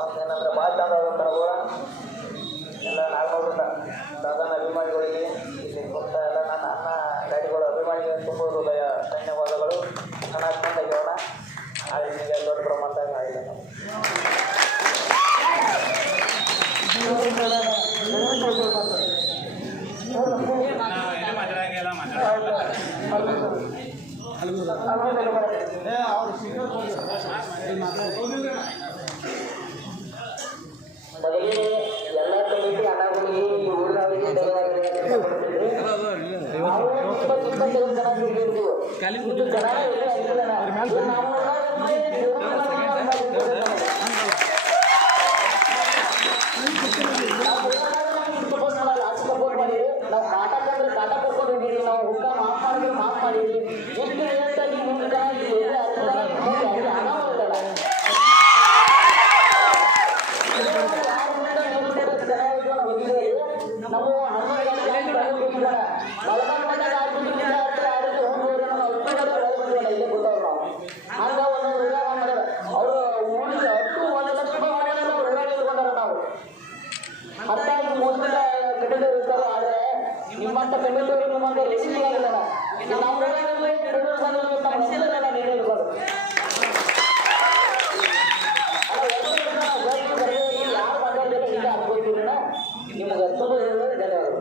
ಒಂದೇನಂದ್ರೆ ಭಾಳ ಚಂದ ಆಗುತ್ತೆ ಎಲ್ಲ ನಾಲ್ಕುನೂರು ದಾದಾನ ಅಭಿಮಾನಿಗಳಿಗೆ ಇಲ್ಲಿ ಕೊಟ್ಟ ಎಲ್ಲ ನನ್ನ ಅನ್ನ ಗಾಡಿಗಳು ಅಭಿಮಾನಿಗಳಿಗೆ ತುಂಬ ಹೃದಯ ಧನ್ಯವಾದಗಳು. ಚೆನ್ನಾಗಿ ಹೇಳೋಣ ನಿಮಗೆ ದೊಡ್ಡ ಪ್ರಮಾಣದಾಗ ಆಗಿದೆ. ಮೊದಲಿಗೆ ಎಲ್ಲ ಕಮಿಟಿ ಅಣ್ಣಗಳಿಗೆ ಈ ಊರಿನವರಿಗೆ ಸಪೋರ್ಟ್ ಮಾಡಿರಿ. ನಾವು ಕಾಟ ಅಂದ್ರೆ ಕಾಟ ಕರ್ಕೊಂಡು ಹೋಗಿರಿ, ನಾವು ಹುಡ್ಕ ಮಾಫ್ ಮಾಡಿದ್ರೆ ಮಾಫ್ ಮಾಡಿರಿ. ಎಷ್ಟು ರೇಟಾಗಿ ಮುಂದೆ ನಾವು ಇಲ್ಲೇ ಗೊತ್ತವ್ರು ನಾವು ಹಂಗ ಒಂದೊಂದು ಅವರು ಊರಿಗೆ 10-1 ಲಕ್ಷ ರೂಪಾಯಿ ಮಾಡ್ಯಾರ. ನಾವು ಋಣ ನಾವು ಹತ್ತಾಗಿ ಮೋಸದ ಕಟ್ಟಿದವರು ಇರ್ತಾರ. ಆದರೆ ನಿಮ್ಮಂತ ಕಟ್ಟಿದವರು ನಿಮ್ಮಂತ ರೆಸಿಪಿ ಆಗಿಲ್ಲ. ನಾವು ನೀರೇ ಇರ್ಬಾರ್ದು. ಯಾರು ಮಾತಾಡಬೇಕು ಈಗ ಅನ್ಕೊಳ್ತೀರ ನಿಮ್ಗೆ ತುಂಬ ಧನ್ಯವಾದಗಳು.